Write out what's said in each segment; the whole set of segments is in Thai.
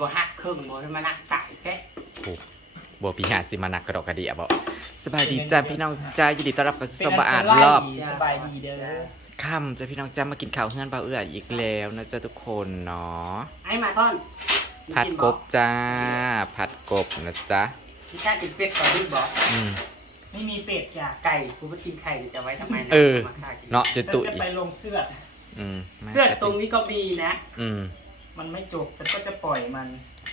บ่หักครึ่งบ่ให้มานักตายแค่บัวปีหาสิมานักกระดอกกระเดียบอกสบายดีจ้าพี่น้องจ้ายินดีต้อนรับเข้าสู่สมบอ่านรอบสบายดีเด้อค่ำจ้าพี่น้องจ้ามากินข้าวเฮือนเบาเอื้ออีกแล้วนะจ้าทุกคนเนาะไอ้มาท่อนผัดกบจ้า ผัดกบนะจ๊ะที่ข้ากินเป็ดก่อนดีบ่อืมไม่มีเป็ดจ้ะไก่กูไปกินไข่จะไว้ทำไมนะเออมาฆ่ากินเนาะจะฉันตุ๋ยจะไปลงเสื้ออืมมาเสื้อตรงนี้ก็มีนะ อืม มันไม่จบฉันก็จะปล่อยมัน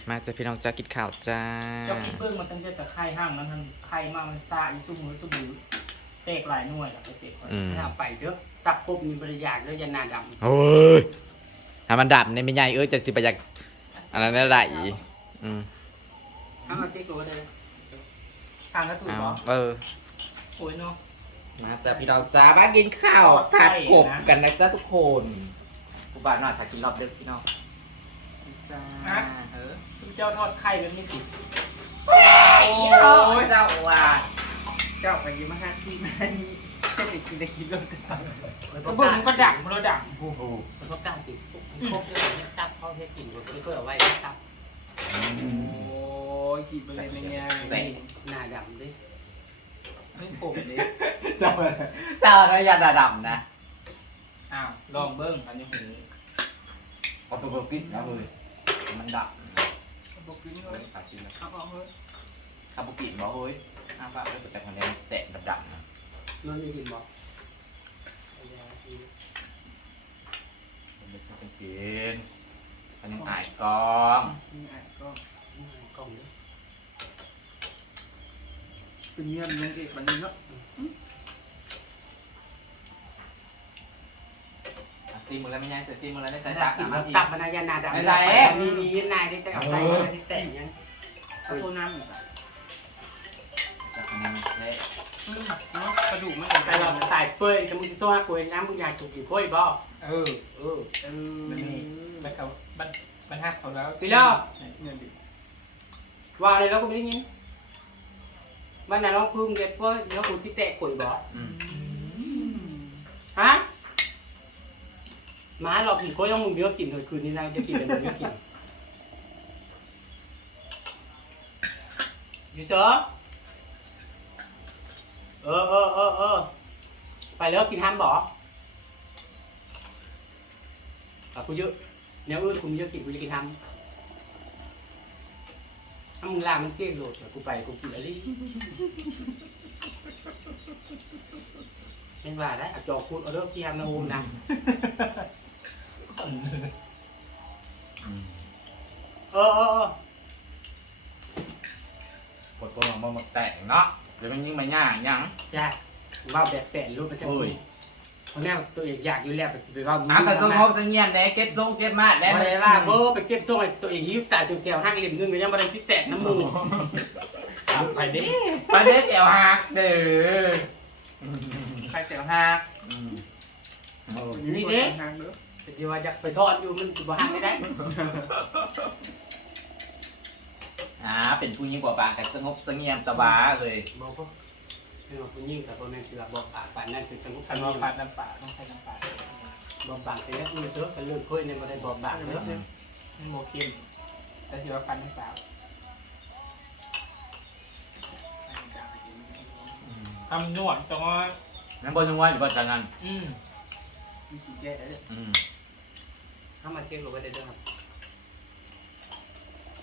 มาจ้าพี่น้องจ้ากินข้าวจ้าเจ้าพี่เพิ่งมันตั้งแต่แต่ไข่ห้างนั้นทันไข่มากมันซ่าอีสู้มือสู้มือเตกหลายหน่วยอะไปเตกก่อนอืมถ้าเอาไปเด้อตับกบมีบริยากเด้อยันหนาดำโอ้ยถ้ามันดับในไม่ใหญ่เอ้ยจะสิไปอยากอันนั้นได้ไรอืมถ้ามาซิกกูก็ได้ทางก็ถูกเอาเหรอเออโอ้ยเนาะมาจ้าพี่น้องจ้ามากินข้าวผัดกบกันนะจ้าทุกคนกูบ้านนอนถ้ากินรอบเด็กพี่น้อง จ้าเออทุกเจ้าทอดไข่เป็นไม่ติดโอ้ยเจ้าว่าเจ้าไปยิ้มมาห้าที่มานี่เช่นไปกินได้กินรถกันก็เบิ่งมันก็ดังเพราะดังโอ้โหมันก็กล้าจิกบเลยตับเขาให้กินกูก็เอาไว้ตับโอ้ยกินไปเลยไม่ง่ายเป็นหน้าดำดิไม่ผมเลยเจ้าเจ้าระยะระดับนะอ้าวลองเบิ้งอันนี้หูเอาตัวกินนะเลย มันดับบอกกินเฮ้เลยยขาดกินแล้วเอาเอาเฮ้ยคาบุกิบอกเฮ้ยอ้าวว่าเอ้ยแต่คนนี้แตะดับๆนะมันมีกินบอกมันไม่ใช่เป็นกินมันยังอายกองนี่อะก็กล่องนี้เป็นเมียมันยังเอกวันนี้เนาะ ซีมือแล้วไม่ใช่แต่ซีมือแล้วได้ใส่ตัตับกนะมัมานอีก ตับมันยานาดำไม่ใส่มีมีนายที่จะเอาไปที่แต่งยังเอาตัวน้ำอีกอะจากคนนี้เละอืมเนาะกระดูกมันเป็นแต่เราใส่เปื่อยแต่มึงตัวกูน้ำมึงอยากถูกกี่ถ้วยบ่เออเออเออมันนี่มันเขามันมันหักเขาแล้วพี่เล่าเนี่ยดิว่าเลยแล้วกูไม่ได้ยินวันนั้นน้องพึ่งเด็ดเพื่อแล้วกูสิแตะข่อยบ่อืมฮะ มาหลอกกินก็ยังมึงเยอะกินเลยคืนนี้นะจะกินแต่มึงเยอะกินยูเซอร์เออเออเออเออไปแล้วกินฮันบ่อะกูเยอะเดี๋ยวอื่นกูเยอะกินกูจะกินฮันถ้ามึงลามันเกลี้ยงโหลดเดี๋ยวกูไปกูกินอะไร ไม่ว่าได้อะจอคุณเอาเลิกเกียร์นะโอมนะอืมเออเออเออกดตัวมันมาแตะเนาะเดี๋ยวมันยิ่งมาย่างยัง ใช่ว่าแบบแปะรูปมันจะโอ้ยเพราะแม่ตัวเองอยากอยู่แล้วไปสิไปว่ามึงอ้าวแต่ทรงงบเสงี่ยมแน่เก็บทรงเก็บมาดแล้แล้ววไม่ได้ว่าเบอร์ไปเก็บส่งไอ้ตัวเองยิ้มตาจุกแก้วห้างเหลี่ยมเงินก็ยังไม่ได้ที่แตะน้ำมูกไปดิประเด็นเดี๋ยวหักเด้อ ใครเสียวหักอืมโอ้ยนี่เด้หักเด้อแต่ที่ว่าอยากไปทอดอยู่มันจะบ่ห้างไม่ได้อ่าเป็นผู้หญิงกว่าปากแต่สงบเสงี่ยมสบายเลยบอกว่าคือว่าคุณยิ่งกับพ่อแม่คือบอกปากปานนั่นคือสมุทรคันนีว่าปาดน้ำปลาต้องใช้น้ำปลาบอกปากแต่แล้วมือเถอะกันเลื่อนค่อยเนี่ยไม่ได้บอกปากเถอะมันโมกินแต่สิว่าปาดน้ำปลาทำนวดจังว่า นั่นบนนึงว่าอยู่บนจังงันอืมมีกี่แก่เลย อืมถ้ามาเช็คลงไปได้ด้วยครับ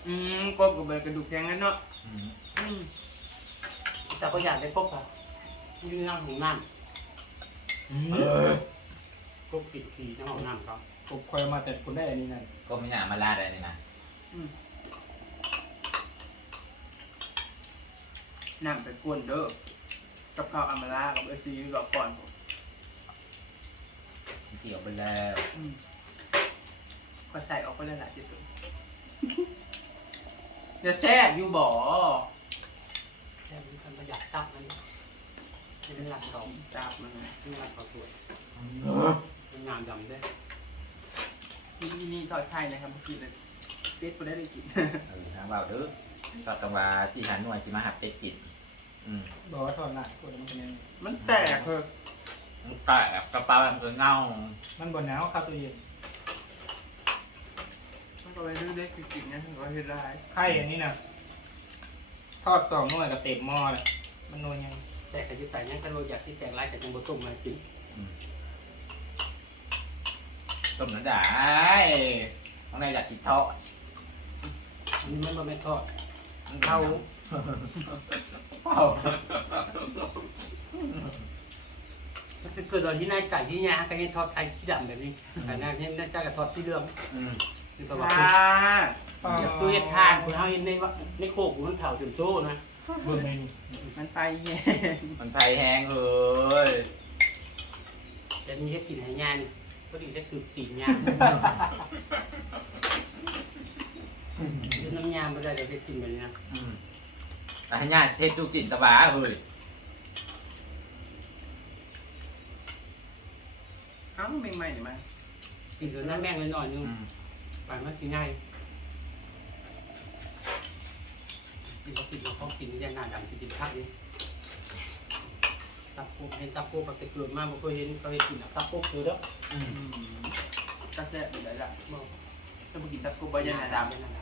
อืมกบกับเบลกระดูกแข็งงั้นเนาะ อืมอืม แต่ก็อยากได้พบค่ะยืนนั่งของน้เออำพบปิดขีนั่งของน้ำครับผมคอยมาแต่คุณได้อันนี้นั่นก็ไม่น่ามาลาได้นี่นะน้ำไปกวนเด้อ กับข้าวอามาลากับเอซีรอบก่อนผมเกี่ยวไปแล้วอืมก็ใส่ออกไปแล้วหลายจิตตัวจะแทรกอยู่บ่อแค่มีคนประหยัดตับมันนี่เป็นหลักสองจับมันเป็นหลักเขาสวยเป็นงานดำด้วยที่นี่นี่ทอดไข่นะครับเมื่อกี้เลยเป็ดก็ได้ได้กิน เออทางเราเด้อก็ต้องว่าสี่หันหน่วยที่มาหับเป็ดกิน อืมบอกว่าถอดหนักตัวมันเป็นยังไงมันแตกเถอะมันแตกกระเป๋ามันก็เน่ามันบนหนาวเข้าตู้เย็นมันก็เอาไปเรื่องเล็กคือกินเนี่ยถือว่าเฮ็ดได้ไข่อันนี้นะทอดสองหน่วยกับเต็มหม้อเลยมันนวลยังแต่กระดิ่งไปยังกระโดดอยากที่แตงไรแต่ยังบ่ต้มมากินต้มน้ำได้ข้างในอยากกินทอดอันนี้มันบ่แม่นทอด เข้าเข้ามันคือเกิดตอนที่นายไก่ที่ยาก็ยังทอดไข่ที่ดำแบบนี้แต่นายเห็นนายจ้าก็ทอดที่เรื่องอืมคือประวัติจ้าอยากตัวเฮ็ดทานคุณเฮาเห็นในว่าในโคกมันเฒ่าจนโซ่นะเบิ่งเมนูมันไปแย่มันไทยแห้งเลยจะมีเฮ็ดกินให้งานก็ดีจะคือปีกงาน ยืนน้ำยามไม่ได้เลยได้กินแบบนี้นะอืมแต่ให้ญาติเทศจุกินตะบาเฮ้ยเอ้าไม่ใหม่เนี่ยมันกินจนน้ำแม่งเลยหน่อยนึงอืมไปมันสิง่ายกินก็กินมาเขากินยันหน้าดำสิกินข้าวนี่ตับโป๊กเห็นตับโป๊กปกติเกิดมาบ่เคยเห็นเขาเห็นกินอะตับโป๊กเลยเด้ออืมตักแซ่บอยู่ได้ละบอกถ้าไปกินตักกูใบยันหนาดำเป็นหน้าด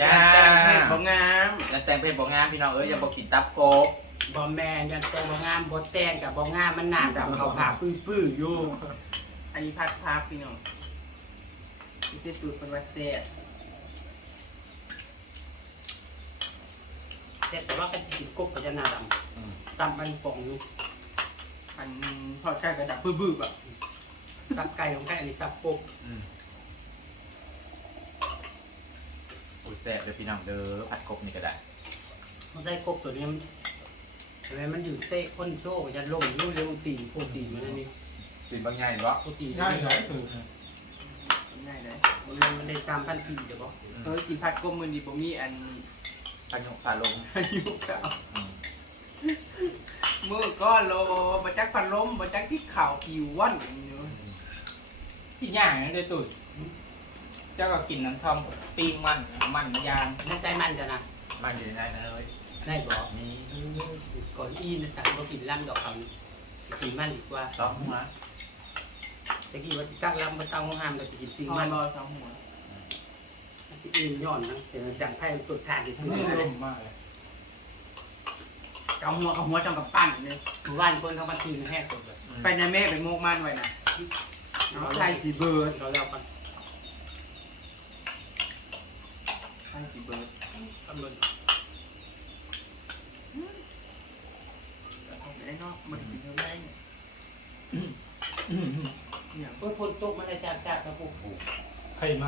จ้า แต่งเพศบ่งามแล้วแต่งเพศบ่งามพี่น้องเอ้ยอย่าบอกกินตับโกบำบ่แม่ยันแต่บ่งามบ่แต่งกับบ่งามมันหน้าดำเขาผ่าปื้อๆอยู่อันนี้พัดพักพี่น้องที่เจ็ดตูดเป็นว่าแซ่บแต่แต่ว่าก็จะกินกบกับยันหน้าดอืมำตำมันป่องอยู่อันทอดไก่กระดับบื้อๆแบบตับไก่ของไก่อันนี้ตับโป๊กอืมโอ้ย แซ่บเลยพี่น้องเด้อผัดกบนี่ก็ได้มันได้กบตัวนี้มันทำไมมันอยู่เตะคนโซ่ยันลงอยู่เร็วตีนโปรตีนมันอันนี้กินบางไงวะโปรตีนง่ายเลยคือง่ายเลยมันมันได้ตามพันปีเดี๋ยวบอกเฮ้ยกินผัดก้มมือดีบ่มีอันพายุพาลงอายุเก่าอืมมือก็โลมาจักพันล้มมาจักที่เข่าผิววันอยู่ ที่ย่างนั่นเลยตุ๋ยเจ้าก็กินน้ำทอมกับปิ้งมันมันมะยางนั่นใจมันจะนะมันอยู่ในนั้นเลยได้บอกนี่ก่อนอีนะสั่งเรากินลำดอกเขากินมันดีกว่าสองหัวตะกี้ว่าจะตั้งลำมาตั้งห้ามเราจะกินปิงมัมันนรอสองหัวที่อื่นย้อนนะแต่จังไพ่ตัวทานที่ซื้อมันมาเลร่ยมมากเลยเอาหัวเอาหัวจังกับปั้นเนี่ยหมู่บ้านคนเขามาทีมแห้งตัวเลยไปนะแม่ไปโมกมันไว้นะเอาไข่สีเบิร์ดเราแล้วกัน ไข่สีเบิร์ดกำลังเอาไปได้เนาะมันกินเท่าไรเนี่ยเนี่ยเพื่อคนตกมาได้จากจากกระปุกไข่ไหม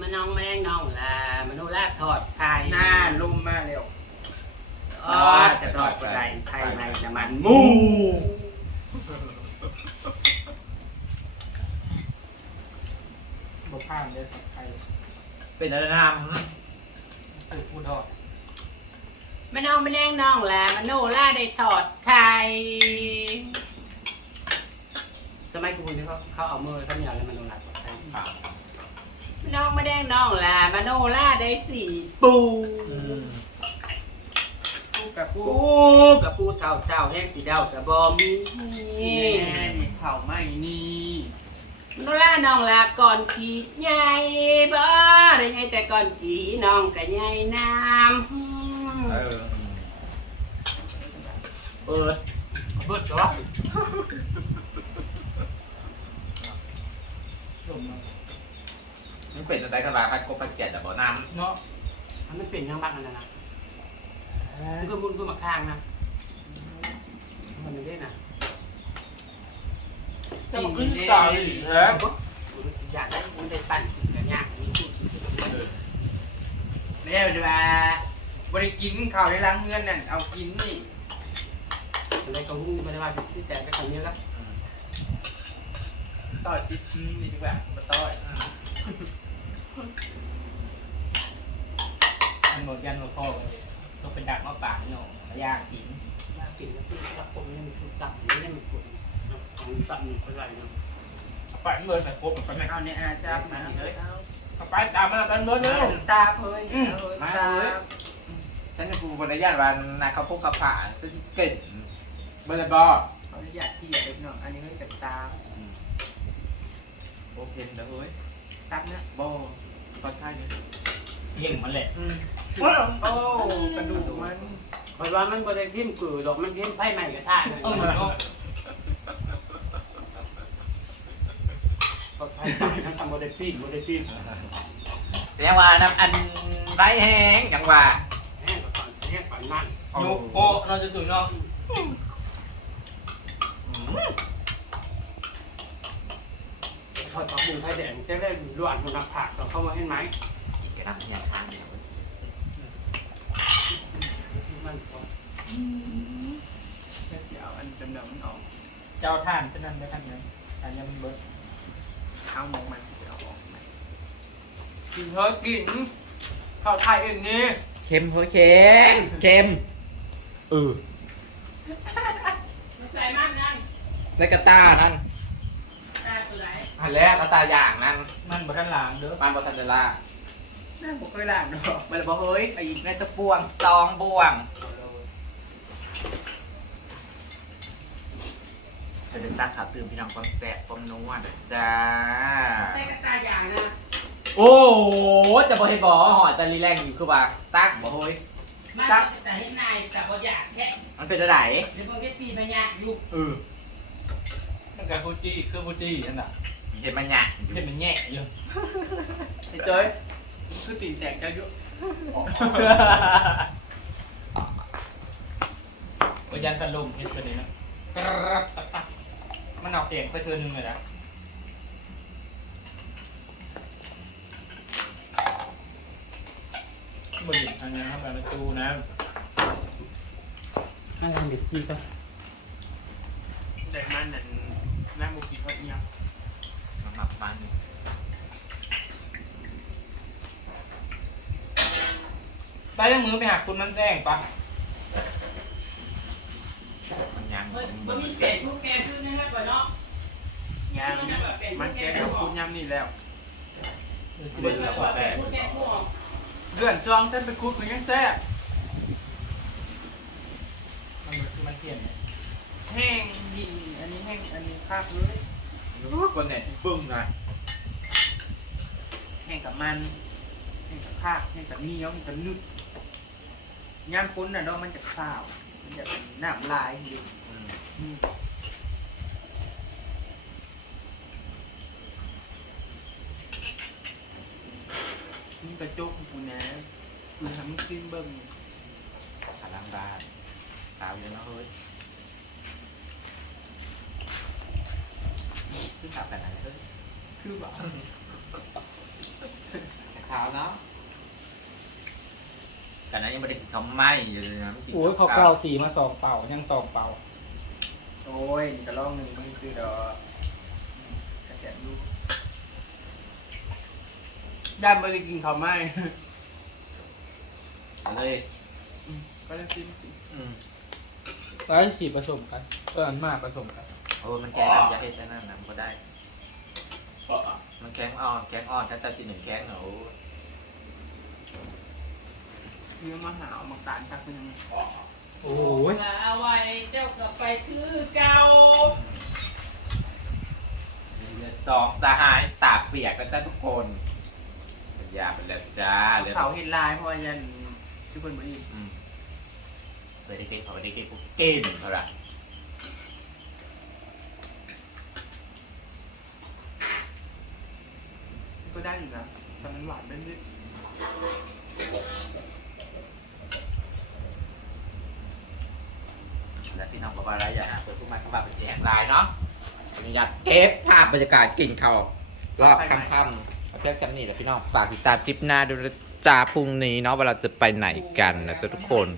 มันน้องแมงน้องลามนุลาทอดไข่หน้าลมมาแล้วอ๋อจะทอดกระไรไข่ในน้ำมันหมู บข้ามเลยไข่ เป็นอะไรนะคือพูดทอดมันน้องแมงน้องลามนุลาได้ทอดไข่สมัยคุณที่เขาเขาเอามือเขาเหนียวแล้วมันโนลาทอดไข่อ่าน้องมาแดงน้องลามาโนล่าได้สี่ปูคู่กับคู่ปูกับปูเท่าเท่าแห้งสีเดากับบอมีแม่นี่เข่าไม่นี่ มาโนล่าน้องลาก่อนขี่ใหญ่บ่ได้ไงแต่ก่อนขี่น้องก็ใหญ่น้เออำเปิดเปิดจ้ะร่มมากมันเป็นอะไรกันล่ะผัดกบผัดแกะแต่บ่น้ำเนาะมันไม่เป็นยังบ้างกันนะนะมันคือมุนคือมาข้างนะมันไม่ได้นะ จะมาขึ้นตาเลยเออมันอยากได้มันได้ปั่นกินกันยากนี่คือแล้วดีว่าบริกินข้าวในล้างเงินนั่นเอากินนี่อะไรก็หุ้ไม่ได้ว่าที่แต่ไปทำเยอะแล้วต่อจิตนี่ดีกว่ามาต่อยอันหมดยันหมดพ่อเลยต้องไปดักมาปากเนาะย่างกินย่างกินแล้วกินกับผมนี่มันคือตับนี่มันคือ ของตับมันเป็นไรเนาะเอาไปเลยใส่ครบกับไปไหมเอาในอาจับมาเลยเอาไปตามมากันเบิร์ดเลยตาเพยตาฉันจะปูบริญาตวันนาเขาพกกระผาซึ่งเก่งเบอร์บอเขาอยากที่อยากเล็กน้องอันนี้เฮ้ยกับตาโอ้โอเคเด้อเฮ้ยตับเนี่ยบ่ตอนท้ายเนี่ยเพ่งมันแหละอืมโอ้กระดูกมันเพราะว่ามันบริทิมกือดอกมันทิมไพ่ใหม่กระทะเลยเออมัน ก็ก็ไพ่ใหม่ทั้งทำบริทิมบริทิมเรียกว่าน้ำอันใบแห้งอย่างว่าแห้งก่อนแห้งก่อนนั่นโยโอ้เราจะตุ๋ยเนาะทอดปลาบูไพ่แดงจะได้รวนมันผักผักต่อเข้ามาให้ไหมแกน้ำเนี่ยทานเนี่ยมันก็เดี๋ยวอันดำๆมันออก เจ้าท่านฉะนั้นได้ท่านยังท่านยังเบิร์ ดเอามองมันที่เอาออกมากินเถอะกินข้าวไทยเองนี่เค็มเฮ้ยเค็มเค็มเออใส่มันนั่นในกระตานั่นใส่ตัวไหนอันแรกกระตาอย่างนั่นมันบัทันหลางเด้อมันบอทันเดล่าน่าบอกเคยล้างดอกมันเลยบอกเฮ้ยไอ้แม่จะบวงซองบวง เธอเป็นตาขาตื่นพี่น้องความแสบความนัวเด้อจ้า ใส่กระตาอย่างนะโอ้โหจะบอกให้บอกหอยตะลีแรงอยู่คือว่าตั้งบอกเฮ้ยมันแต่ให้นายแต่พออยากแค่มันเป็นอะไรเดี๋ยวพวกนี้ปีมันยากอยู่เออมันกับฟูจิคือฟูจินั่นน่ะเห็นมันเนี่ยเห็นมันแง่เยอะไอ้เจ้ยคือตีนแตกจะเยอะวิญญาณตะลุมเฮ็ดตัวนี้นะกระบตักตัก มันออกเสียงไปเทือนหนึงเลยนะบริษัทงานทำงานประตูนะนั่นเด็กพี่ก็เด็กมันนั่นนั่งบุกิทอดเนี่ยมันหมักมันไปยังมือไปหาคุณมันแจ้งปะมันยังเฮ้ยมันมีเป็ดทุกแกขึ้นนะครับก่อนเนาะ ยางมันแกกับคุณยำนี่แล้วเป็ดแล้วก็เป็ดทุกแกพวกเดือนซองเส้นไปคุดมันยังแซ่บมันคือมันเปลี่ยนเนี่ยแห้งดีอันนี้แห้งอันนี้คาบเลยคนเนี่ยปึ้งหน่อยแห้งกับมันแห้งกับคาบแห้งกับเหนียวแห้งกับนึดยามปุ้นน่ะดอกมันจะข้าว มันจะเป็นน้ำลายอยู่ มอืมนี่กระจกของกูนะกูทำให้ขึ้นเบิ้งขาล้างบ้านสาวเยอะนะเฮ้ยขึ้นสาวกันไหนเฮ้ยคือแบบขาวเนาะแต่นั้นยังไม่ได้กินข้าวไหม้อยู่เลยนะไม่กินโอ้ยเขาเก้าสีมาสองเป่ายังสองเป่าโอ้ยนี่กระลองหนึ่งมันคือดอกกระแจกดู ด้านไม่ได้กินข้าวไหมเลยก็เลยซิมสิอืมแล้วสีผสมกันเออมากผสมกันโอ้ยมันแกงน้ำยาเห็ดนั่นน่ะมันก็ได้ มันแข็งอ่อนแข็งอ่อนถ้าจะกินหนึ่งแข็งเหรอโอ้ยเรื่องมาหาเอามาการตักเป็นยังไงโอ้ยเอาไว้เจ้ากับไปคือเก่าสองสหายตากเปียกกันจ้าทุกคน สัญญาไปแล้วจ้าเหลือเขาเห็นลายเพราะว่ายันชื่อคนบ่อีกอืมเคยได้เก่งเขาไม่ได้เก่งกูเก่งเท่าไหร่ก็ได้อยู่นะแต่มันหวานเป็นนิดและพี่น้องบอกว่าอะไรอย่าหาเปิดผู้มาเข้ามาเป็นแห่งลายเนาะอนุญาตเก็บภาพบรรยากาศกินข้าวรอบค่ำๆมา เพื่อนกันนี่แหละพี่น้องฝากติดตามคลิปหน้าดูนะจ้าพรุ่งนี้เนาะเวลาจะไปไหนกันนะจ๊ะทุกคน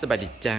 สวัสดีจ้า